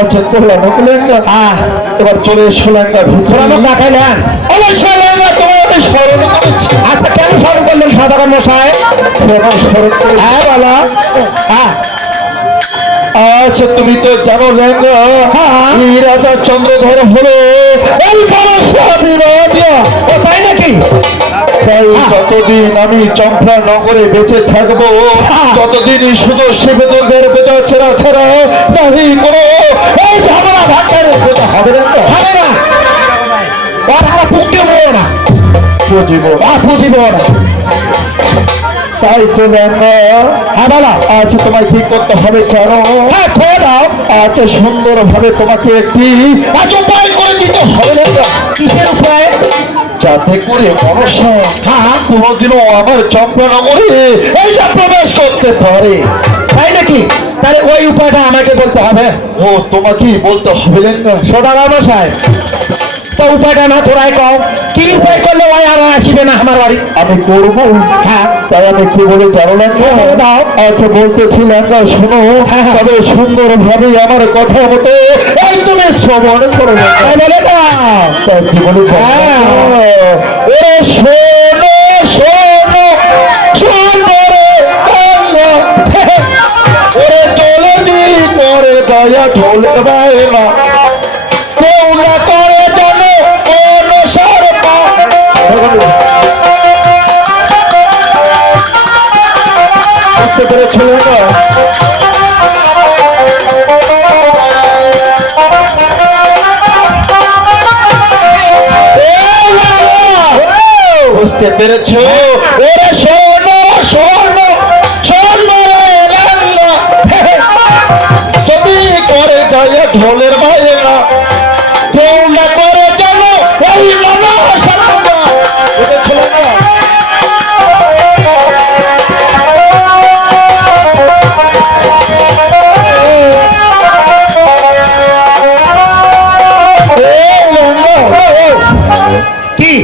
আচ্ছা করলাম এবার চলে এসো লেঙ্গা ভিতরে দেখাই নেন অবশ্যই লেঙ্গা তোমার আমি স্মরণ করেছি। আচ্ছা কেন স্মরণ করলেন সাধারণ মশাই? স্মরণ করে হ্যাঁ বলো। আচ্ছা তুমি তো জানো লেঙ্গা এই রাজা চন্দ্রধর হলো এই বড় তাই নাকি? তাই যতদিন আমি চম্পা নগরে বেঁচে থাকবো ততদিনই শুধু শিব দুর্গের বেচা ছেড়া ছাড়া তাই কোনো এই ঝামেলা ভাটার বেচা হবে না। হবে না কথা পুঁজিব না পুঁজিব না তাই তো হ্যাঁ বলা। আচ্ছা তোমায় ঠিক করতে হবে কেন? হ্যাঁ খেয়ে দাও। আচ্ছা সুন্দর ভাবে তোমাকে একটি উপায় করে দিতে হবে না। কিসের উপায়? যাতে করে মনসা কোনোদিনও আমার চম্পানগরে এইটা প্রবেশ করতে পারে। তাই নাকি? তাহলে ওই উপায়টা আমাকে বলতে হবে। ও তোমাকেই বলতে হবে না সদাগর মশাই? তো উপায়টা না তোরাই কও কি উপায় করলে ওই আর আসবে না আমার বাড়ি? আমি করবো। হ্যাঁ তাই আমি কি বলে জানো না দাও। আচ্ছা বলতেছিলাম শোনো তবে সুন্দর ভাবে আমার কথা মতো এই তুমি শ্রবণ করো বলে দাও। তাই কি বলে ওরে শোনো শোনো সুন্দরে ওরে চলে দি করে দয়া ঢোলে বাইলা কেউ না করে জানো কোন সরপা বুঝতে পেরেছিল না? বুঝতে পেরেছ? ওরে শোনো শোনো শোনো যদি করে যায় ঢোলের বাইরা কেউ না করে জানো ওই কি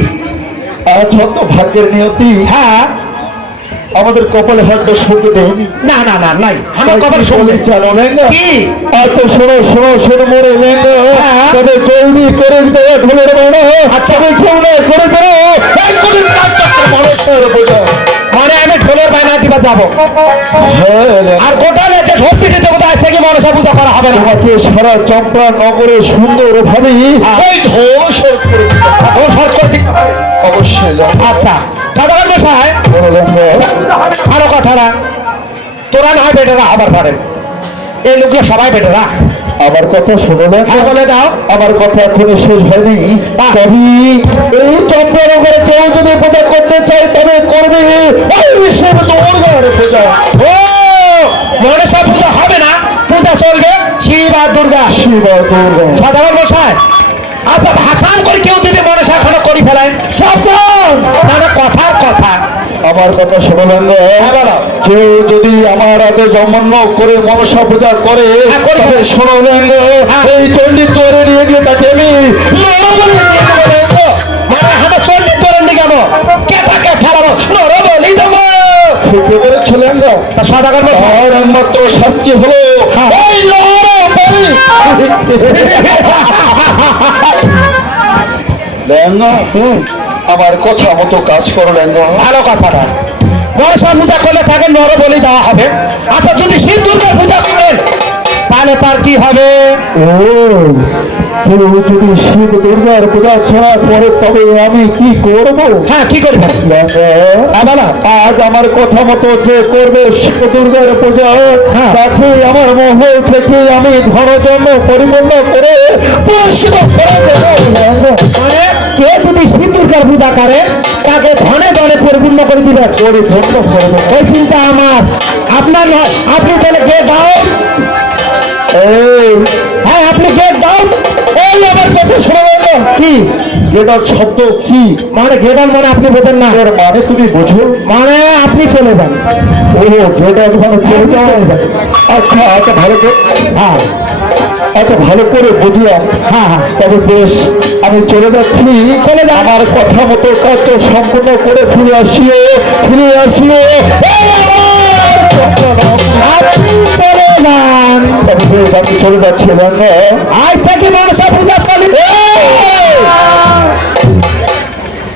যত ভাগ্যের নিয়তি। হ্যাঁ আমাদের কপালে হয়তো সুখ দেয়নি। না না না নাই আমার কপাল শুনলে চলো কি? আচ্ছা শোনো শোনো শোনো মরে তবে তৈরি করে দিতে ঢোলের বাড়া। আচ্ছা আমি কেউ না করে দেবো মানে আমি ঢোলের বায়না দিবা যাবো আর গোটা নেচে ঢোল পিঠে দেবো তাই থেকে মনসা পূজা করা হবে না। সারা চম্পা নগরে সুন্দর ভাবে ঢোল সর্চ করে দিতে অবশ্যই। আচ্ছা সাধারণ মশাই আরো কথা না তোরা না হয় বেটারা আবার পারেন এই লোকগুলো সবাই বেটারা আমার কথা শুনে না বলে দাও। আমার কথা এখনো শেষ হয়নি। তবে এই চম্পানগরে কেউ যদি পূজা করতে চায় তবে করবে পূজা। ও মনসা পূজা হবে না পূজা চলবে শিব আর দুর্গা। শিব আর দুর্গা সাধারণ মশাই। আচ্ছা ভাষণ করে কেউ যদি মনসা এখনো করি ফেলায় সফল তাহলে কথার কথা আমার কথা শুনলেন কেউ যদি আমার আদেশ অমান্য করে মনসা পূজা করে শুনলেন এই চণ্ডী তোরে নিয়ে গিয়ে তাকে আমি মানে আমার চণ্ডী তোরে নিয়ে যাবো কে তাকে ফেলাবো নর বলি দেবো ঠিকই বলেছিলেন সাধারণ একমাত্র শাস্তি হলো ওই নর বলি আমার কথা মতো কাজ করলেন ভালো কথাটা। মনসা পূজা করলে তাকে নর বলি দেওয়া হবে। আচ্ছা যদি শিব দুর্গার পূজা করেন তাহলে তার কি হবে? ও যদি শিব দুর্গার পূজা ছাড়া করে তবে আমি কি করবো? হ্যাঁ কি করবো? আজ আমার কথা মতো যে করবে শিব দুর্গার পূজা তাকে আমার মহল থেকে আমি ধন জন্য পরিপূর্ণ করে পুরস্কৃত করে দেবো। মানে কে যদি শিব দুর্গার পূজা করে তাকে ধনে ধনে পরিপূর্ণ করে দিবে পরিপূর্ণ করবে। ওই চিন্তা আমার আপনার নয়। আপনি তাহলে কে দাও হ্যাঁ আপনি গেট দাও। এই আমার কথা শুনে কি গেটার শব্দ কি মানে? গেটার মানে আপনি বোঝেন না মানে তুমি বোঝো মানে আপনি চলে যান। ও গেটার মানে চলে যান। আচ্ছা আচ্ছা ভালো করে হ্যাঁ আচ্ছা ভালো করে বুঝলাম। হ্যাঁ হ্যাঁ তবে বেশ আমি চলে যাচ্ছি। চলে যান আমার কথা মতো কাজ সম্পূর্ণ করে ফিরে আসিও। সব বেশ আমি চলে যাচ্ছি বাংলা। আজ থেকে মনসা পূজা চলিবে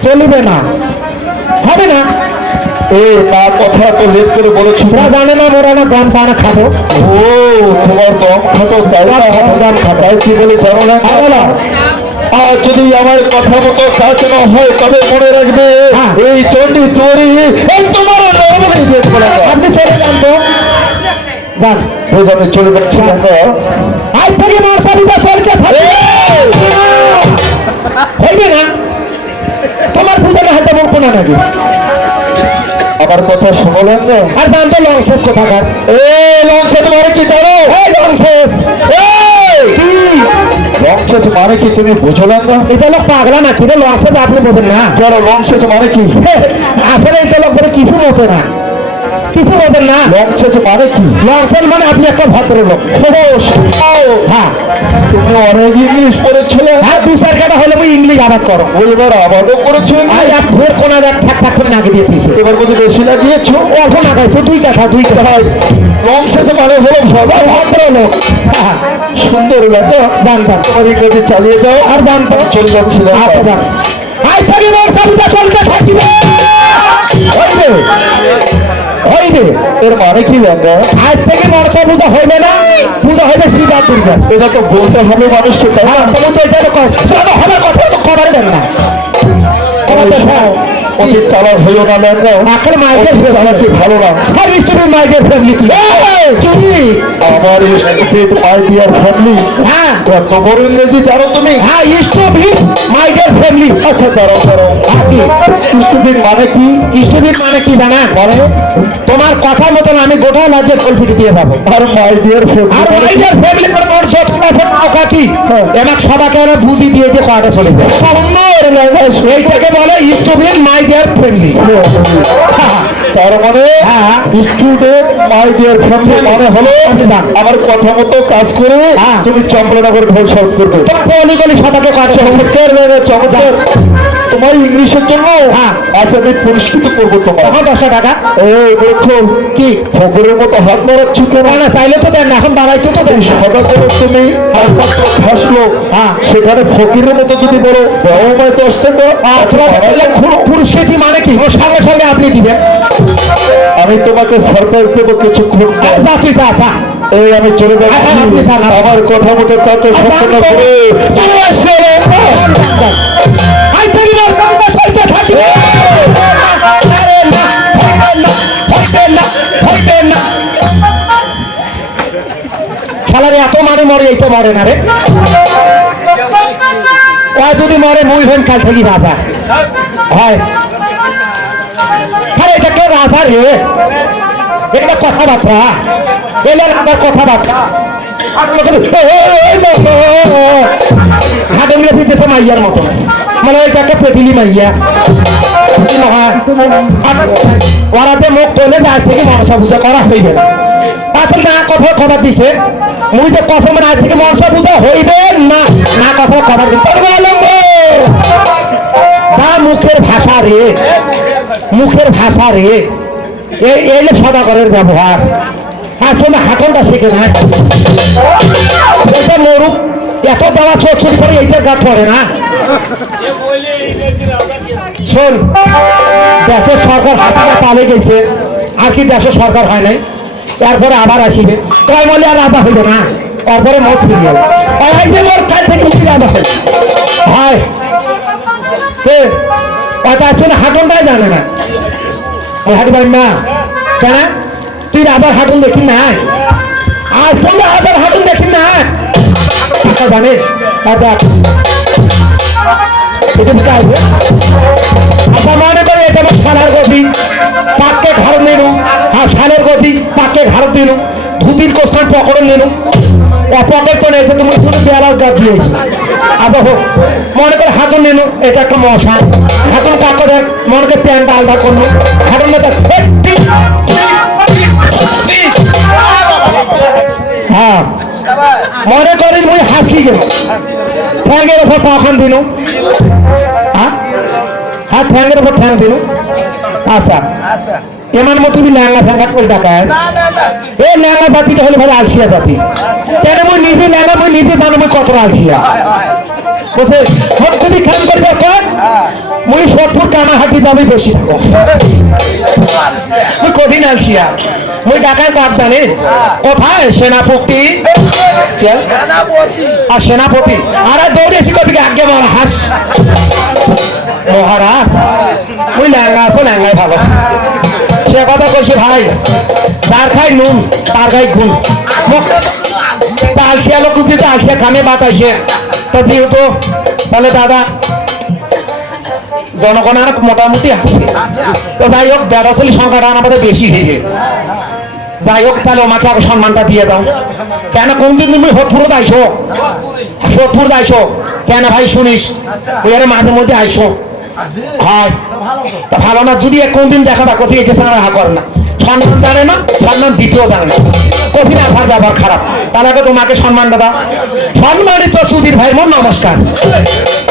চলিবে না, হবে না। তার কথা তো লেট করে বলেছো, তোরা জানে না মোরা না দম পানা খাবো। ও তোমার দম খাটো, তাই না? দম খাবো তাই কি বলে জানো না? আর যদি আমার কথা মতো কাজ না হয় তবে মনে রাখবে এই চণ্ডী চোরি তোমার আপনি চলে যান তো, যান। বেশ আমি চলে যাচ্ছি বাংলা। আজ থেকে মনসা পূজা চলতে থাকে, হইবে না। তোমার পূজাটা হাতে মুখ না নাকি? আমার কথা শুনলেন না? আর দাম তো লং শেষ কোথাকার। লঞ্চে তোমার কি জানো? লং শেষ কি লঞ্চেস মানে কি তুমি বুঝলেন না? এটা লোক পাগলা নাকি রে? লং শেষ আপনি বোঝেন না? কেন লঞ্চেস মানে কি? আসলে এটা লোক বলে কিছু মতে না, কিছু বোঝেন না। লঞ্চেস মানে কি? লং শেষ মানে আপনি একটা ভদ্রলোক। হ্যাঁ, তুমি অনেক ইংলিশ পড়েছিলে। হ্যাঁ, দু চার কাটা হলে আমি ইংলিশ আবাদ করো। এবার আবাদও করেছো। আর এক ফের কোনা দেখ ঠাক ঠাক করে নাকি দিয়ে দিয়েছে। এবার বোধ বেশি লাগিয়েছো। অল্প নাগাইছো, দুই কাঠা দুই কাঠা। লঞ্চেস মানে হলো ভদ্রলোক। হ্যাঁ, সুন্দর লাগে। যান যান, তোমার ইংরেজি চালিয়ে যাও। আর যান তো, চলে যাচ্ছিলাম। আচ্ছা যান। আজ থেকে মনসা পূজা চলতে থাকিবে, হইবে হইবে। এর মানে কি জানো? আজ থেকে মনসা পূজা হইবে না, পূজা হইবে শ্রীবাদ দুর্গা। এটা তো বলতে হবে মানুষকে, তাই না? তুমি তো এটা কর, তোরা তো হবার কথা তো খবরে দেন না। অধিক চালাক হইও না লেখা। এখন মাইকের চালাকি ভালো না। আর স্টুডেন্ট মাইকের ফ্যামিলি কি আমার স্টুডেন্ট মাই ডিয়ার ফ্যামিলি। হ্যাঁ, এত বড় ইংরেজি জানো তুমি? হ্যাঁ, স্টুডেন্ট মাইকের ফ্যামিলি। আচ্ছা দাঁড়াও দাঁড়াও, স্টুডেন্ট মানে কি? স্টুডেন্ট মানে কি জানা? মানে তোমার কথা মতন আমি গোটা রাজ্যের কলফিটি দিয়ে যাবো। আর মাই ডিয়ার আর ফ্যামিলি মাইকের ফ্যামিলি মানে মোর যত কথা কি এবার সবাইকে আমরা বুঝি দিয়ে দিয়ে কয়টা চলে যায়। এইটাকে বলে স্টুডেন্ট মাই ডিয়ার ফ্যামিলি। তার মানে হ্যাঁ, স্টুডেন্ট মাই ডিয়ার ফ্যামিলি মানে হলো আমার কথা মতো কাজ করে তুমি চম্পলানগর ঢোল শর্ট করবে। তোমাকে অলি গলি সবাইকে কয়টা চমৎকার লাগে, চমৎকার। তোমার ইংলিশের জন্য আজ আমি পুরস্কৃত করবো তোমার। তখন 10 টাকা। দেখো কি ফকরের মতো হাত মারাচ্ছ কেন? না চাইলে তো দেন না, এখন বাড়াইতে তো দেন। সদা করে তুমি হাত পাত্র খাসলো, সেখানে ফকিরের মতো যদি বলো ব্যবহার 10 টাকা, পুরস্কৃতি মানে কি? ওর সঙ্গে সঙ্গে আপনি দিবেন। আমি তোমাকে সারপ্রাইজ দেবো কিছুক্ষণ। আমি চলে যাচ্ছি। আমার কথা মতো কাজ সম্পূর্ণ করে চলে আসবে। খেলার এত মানে মরে, এইটা মরে না রে। ও যদি মরে মুই হইন কাল থেকে রাজা হয়। আরে এটা কেউ রাজা রে? এটা কথাবার্তা, এলার আমার কথাবার্তা। হাতে মিলে ফিরতেছে মাইয়ার মতো, মানে ওইটাকে পেটিলি মাইয়া। ওরাতে মুখ করলে আজ থেকে মনসা পূজা করা হইবে না। তাতে না কথা খবর দিছে, মুই তো কথা মানে আজ থেকে মনসা পূজা হইবে না, না কথা খবর দিচ্ছে। যা মুখের ভাষা রে, মুখের ভাষা রে, এই সদাগরের ব্যবহার। আর তুমি হাঁটনটা শিখে না, এটা মরুক এত দেওয়া চোখের পরে এইটার গা পড়ে না। শোন, দেশের সরকার হাসিনা পালে গেছে, আর কি দেশের সরকার হয় নাই? এরপরে আবার আসিবে, কয় মলে আর আবার হইবে না। তারপরে মোট সিরিয়াল যে মোর কাল থেকে মুক্তি আবার হয়। হাঁটনটাই জানে না, ওই হাঁটু পাই না কেন? তুই আবার হাঁটুন দেখি না, আজ পর্যন্ত হাজার হাঁটুন দেখি না জানে। আচ্ছা মনে করে এটা আমার সালার গতি পাককে ঘাড় নিলু, আর সালের গতি পাককে ঘাড় দিলু, ধুতির কোস্তান পকড়ে নিলু, অপকের তো নেই, তুমি শুধু বেলাস গাছ দিয়েছি। আচ্ছা হোক, মনে করে হাতুন নিলু, এটা একটা মশা। হাতুন কাকা দেখ, মনে করে প্যান্ট আলাদা করলো, হাতুন না দেখ। হ্যাঁ, মনে করি মুই হাঁচি গেল, ঠ্যাঙ্গের ওপর পাখান দিল। হ্যাঁ, ঠ্যাঙ্গের ওপর ঠ্যাং দিল। আচ্ছা, এমন মতো ল্যাঙ্গা ফ্যাঙ্গা করে টাকায়। এই ল্যাঙ্গা জাতিটা হলে ভালো আলসিয়া জাতি। কেন মুই নিজে লেনা মুই নিজে জানো মুই কত আলছিয়া বুঝে মোট যদি কাম করবে কর মুই সটপুর কামাহাটি দামে বেশি থাকো মুই কঠিন আলছিয়া মুই ঢাকায় কাজ জানিস কোথায় সেনাপতি আর সেনাপতি আরে দৌড়েছি কবি আগে বল হাস মহারাজ মুই ল্যাঙ্গা আছো ল্যাঙ্গাই ভালো সে কথা কইছে ভাই যার খাই নুন তার খাই গুণ আলসিয়া লোক যদি তো আলসিয়া খামে বাতাইছে তো যেহেতু তাহলে দাদা জনগণ আর মোটামুটি আছে তো যাই হোক বেড়াশালী সংখ্যাটা আমাদের বেশি হয়ে যাই হোক তাহলে আমাকে আগে সম্মানটা দিয়ে দাও কেন কোনদিন তুমি হতপুর আইসো সোদপুর আইসো কেন ভাই শুনিস ওই আরে মাঝে মধ্যে আইসো হয় তা ভালো না যদি কোনদিন দেখা বা কোথায় এটা সারা করে না সম্মান জানে না সম্মান দ্বিতীয় জানে না কঠিন আধার ব্যবহার খারাপ তার আগে তোমাকে সম্মানটা দাও সম্মানিত সুধীর ভাই মোর নমস্কার